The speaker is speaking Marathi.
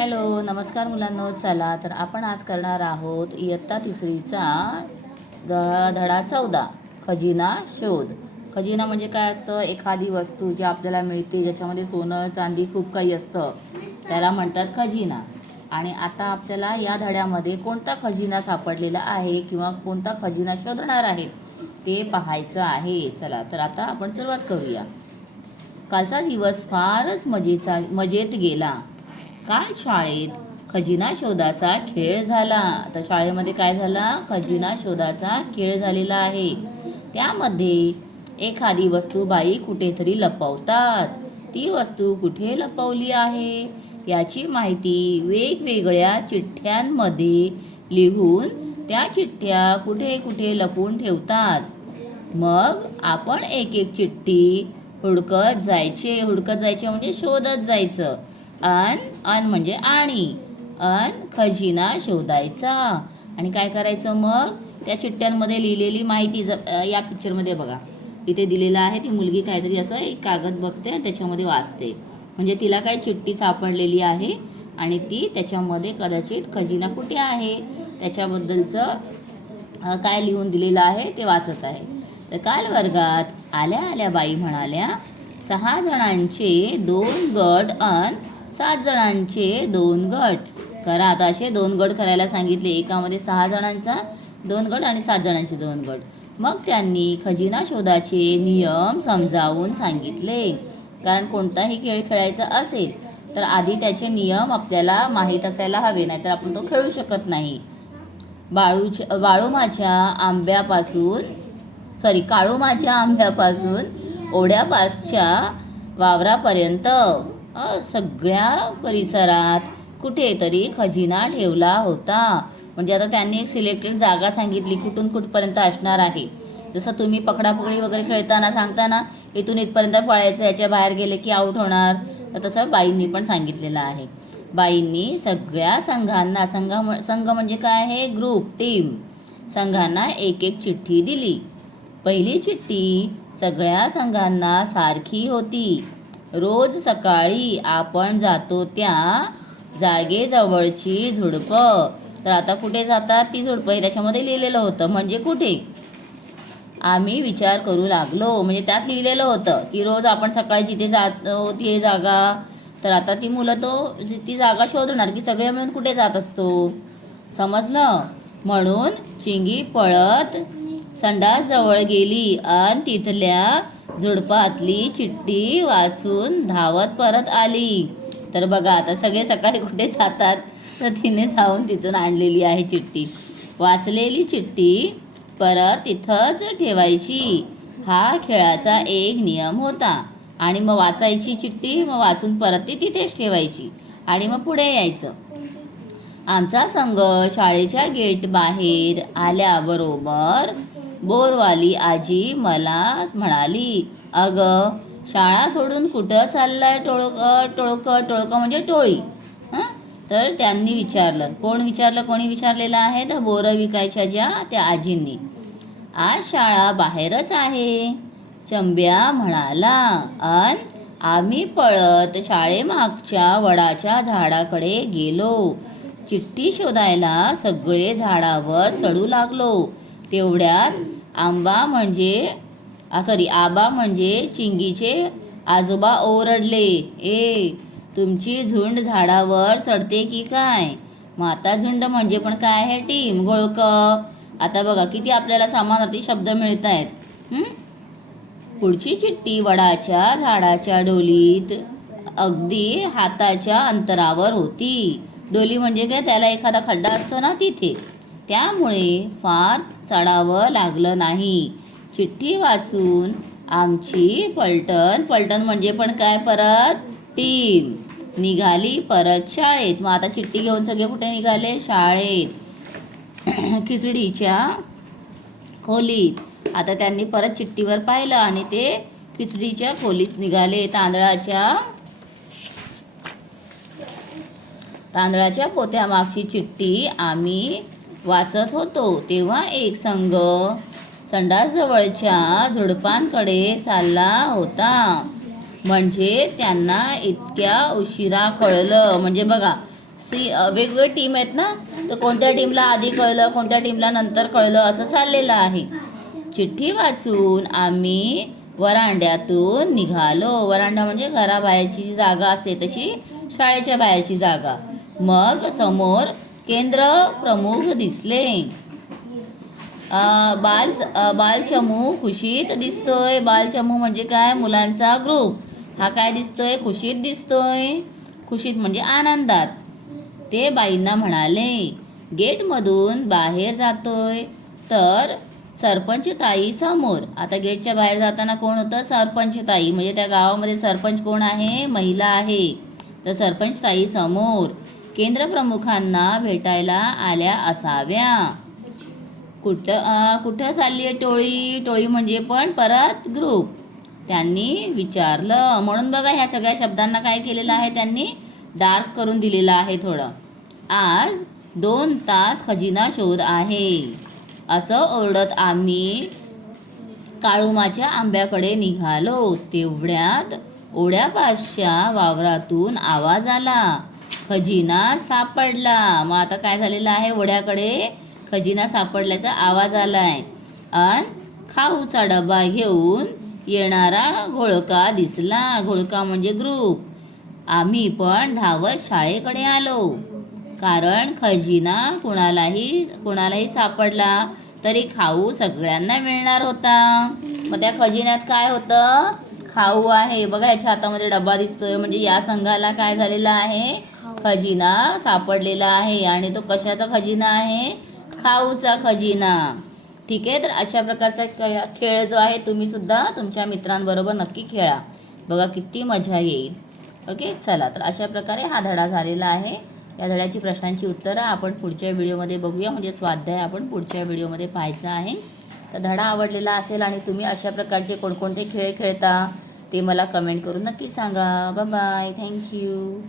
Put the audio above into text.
हॅलो, नमस्कार मुलांनो. चला तर आपण आज करणार आहोत इयत्ता तिसरीचा धडा 14 खजिना शोध. खजिना म्हणजे काय असतं? एखादी वस्तू जी आपल्याला मिळते, ज्याच्यामध्ये सोनं चांदी खूप काही असतं, त्याला म्हणतात खजिना. आणि आता आपल्याला या धड्यामध्ये कोणता खजिना सापडलेला आहे किंवा कोणता खजिना शोधणार आहे ते पाहायचं आहे. चला तर आता आपण सुरुवात करूया. कालचा दिवस फारच मजेत गेला. काल शाळेत खजिना शोधाचा खेळ झाला. तर शाळेमध्ये काय झाला? खजिना शोधाचा खेळ झालेला आहे. त्यामध्ये एखादी वस्तू बाई कुठेतरी लपवतात. ती वस्तू कुठे लपवली आहे याची माहिती वेगवेगळ्या चिठ्ठ्यांमध्ये लिहून त्या चिठ्ठ्या कुठे कुठे लपवून ठेवतात. मग आपण एक एक चिठ्ठी हुडकत जायचे म्हणजे शोधत जायचं. अन म्हणजे आणि खजिना शोधायचा. आणि काय करायचं? मग त्या चिठ्ठ्यांमध्ये लिहिलेली माहिती या पिक्चरमध्ये बघा, इथे दिलेलं आहे. ती मुलगी काहीतरी असं एक कागद बघते आणि त्याच्यामध्ये वाचते. म्हणजे तिला काही चिठ्ठी सापडलेली आहे आणि ती त्याच्यामध्ये कदाचित खजिना कुठे आहे त्याच्याबद्दलचं काय लिहून दिलेलं आहे ते वाचत आहे. तर काल वर्गात आल्या आल्या बाई म्हणाल्या, 6 जणांचे 2 गट अन 7 जणांचे 2 गट करा. आता असे 2 गट करायला सांगितले. एकामध्ये 6 जणांचा 2 गट आणि 7 जणांचे 2 गट. मग त्यांनी खजिना शोधाचे नियम समजावून सांगितले. कारण कोणताही खेळ खेळायचा असेल तर आधी त्याचे नियम आपल्याला माहीत असायला हवे, नाहीतर आपण तो खेळू शकत नाही. काळूमाच्या आंब्यापासून ओढ्यापासच्या वावरापर्यंत सगळ्या परिसरात कुठेतरी खजिना ठेवला होता. म्हणजे आता त्यांनी एक सिलेक्टेड जागा सांगितली कुठून कुठपर्यंत असणार आहे. जसं तुम्ही पकडापकडी वगैरे खेळताना सांगताना इथून इथपर्यंत पळायचं, याच्या बाहेर गेले की आऊट होणार, तर तसं बाईंनी पण सांगितलेलं आहे. बाईंनी सगळ्या संघांना, संघ म्हणजे काय आहे? ग्रुप, टीम, संघांना एक एक चिठ्ठी दिली. पहिली चिठ्ठी सगळ्या संघांना सारखी होती. रोज सकाळी आपण जातो त्या जागेजवळची झुडपं. तर आता कुठे जातात ती झुडपं? त्याच्यामध्ये लिहिलेलं होतं. म्हणजे कुठे? आम्ही विचार करू लागलो. म्हणजे त्यात लिहिलेलं होतं की रोज आपण सकाळी जिथे जातो ती जागा. तर आता ती मुलं ती जागा शोधणार की सगळे मिळून कुठे जात असतो. समजलं? म्हणून चिंगी पळत संडास जवळ गेली आणि तिथल्या झुडपातली चिठ्ठी वाचून धावत परत आली. तर बघा आता सगळे सकाळी कुठे जातात, तर तिने जाऊन तिथून आणलेली आहे चिठ्ठी. वाचलेली चिठ्ठी परत तिथंच ठेवायची. हा खेळाचा एक नियम होता. आणि मग वाचायची चिठ्ठी, मग वाचून परत ती तिथेच ठेवायची आणि मग पुढे यायचं. आमचा संघ शाळेच्या गेट बाहेर आल्याबरोबर बोरवाली आजी मला म्हणाली, अगं शाळा सोडून कुठं चाललाय टोळकं म्हणजे टोळी. तर त्यांनी विचारलं. कोणी विचारलेलं आहे? तर बोरं विकायच्या ज्या त्या आजींनी. आज शाळा बाहेरच आहे, चंब्या म्हणाला. आम्ही पळत शाळेमागच्या वडाच्या झाडाकडे गेलो. चिठ्ठी शोधायला सगळे झाडावर चढू लागलो. तेवढ्यात आबा म्हणजे चिंगीचे आजोबा ओरडले, तुमची झुंड झाडावर चढते की काय? माता झुंड म्हणजे पण काय आहे? टीम, घोळकं. आता बघा किती आपल्याला समानार्थी शब्द मिळत आहेत. पुढची चिठ्ठी वडाच्या झाडाच्या डोलीत अगदी हाताच्या अंतरावर होती. डोली म्हणजे काय? त्याला एखादा खड्डा असतो ना, तिथे. त्यामुळे फार चढावं लागलं नाही. चिठ्ठी वाचून आमची पलटण म्हणजे पण काय? परत टीम निघाली परत शाळेत. मग आता चिठ्ठी घेऊन सगळे कुठे निघाले? शाळेत. खिचडीच्या खोलीत. आता त्यांनी परत चिठ्ठीवर पाहिलं आणि ते खिचडीच्या खोलीत निघाले. तांदळाच्या पोत्यामागची चिठ्ठी आम्ही वाचत होतो तेव्हा एक संघ संडासजवळच्या झुडपांकडे चालला होता. म्हणजे त्यांना इतक्या उशिरा कळलं. म्हणजे बघा, वेगवेगळी टीम आहेत ना, तर कोणत्या टीमला आधी कळलं कोणत्या टीमला नंतर कळलं असं चाललेलं आहे. चिठ्ठी वाचून आम्ही वरांड्यातून निघालो. वरांडा म्हणजे घराबाहेरची जी जागा असते तशी शाळेच्या बाहेरची जागा. मग समोर केंद्र प्रमुख दिसले. बालचमू खुशीत दिसतोय. बालचमू म्हणजे काय? मुलांचा ग्रुप. हा काय दिसतोय? खुशीत दिसतोय. खुशीत म्हणजे आनंदात. ते बाईंना म्हणाले, गेटमधून बाहेर जातोय तर सरपंच ताई समोर. आता गेटच्या बाहेर जाताना कोण होतं? सरपंच ताई. म्हणजे त्या गावामध्ये सरपंच कोण आहे? महिला आहे. तर सरपंच ताई समोर केंद्रप्रमुखांना भेटायला आल्या असाव्या. कुठं चालली आहे टोळी? टोळी म्हणजे पण परत ग्रुप. त्यांनी विचारलं. म्हणून बघा ह्या सगळ्या शब्दांना काय केलेलं आहे? त्यांनी डार्क करून दिलेलं आहे थोडं. आज 2 तास खजिना शोध आहे असं ओरडत आम्ही काळुमाच्या आंब्याकडे निघालो. तेवढ्यात ओढ्यापासच्या वावरातून आवाज आला, खजिना सापडला. मग आता काय झालेलं आहे? ओढ्याकडे खजिना सापडल्याचा आवाज आलाय. अन खाऊचा डबा घेऊन येणारा घोळका दिसला. घोळका म्हणजे ग्रुप. आम्ही पण धावत शाळेकडे आलो, कारण खजिना कुणालाही सापडला तरी खाऊ सगळ्यांना मिळणार होता. मग त्या खजिन्यात काय होतं? खाऊ आहे. बघा याच्या हातामध्ये डबा दिसतोय, म्हणजे या संघाला काय झालेला आहे? खजिना सापडलेला आहे. आणि तो कशाचा खजिना आहे? खाऊचा खजिना. ठीक आहे, तर अशा प्रकारचा खेळ जो आहे तुम्ही सुद्धा तुमच्या मित्रांबरोबर नक्की खेळा. बघा किती मजा येईल. ओके, चला तर अशा प्रकारे हा धडा झालेला आहे. या धड्याची प्रश्नांची उत्तरं आपण पुढच्या व्हिडिओमध्ये बघूया. म्हणजे स्वाध्याय आपण पुढच्या व्हिडिओमध्ये पाहायचा आहे. तर धडा आवडलेला असेल आणि तुम्ही अशा प्रकारचे कोणकोणते खेळ खेळता ते मला कमेंट करून नक्की सांगा. Bye bye. थँक्यू.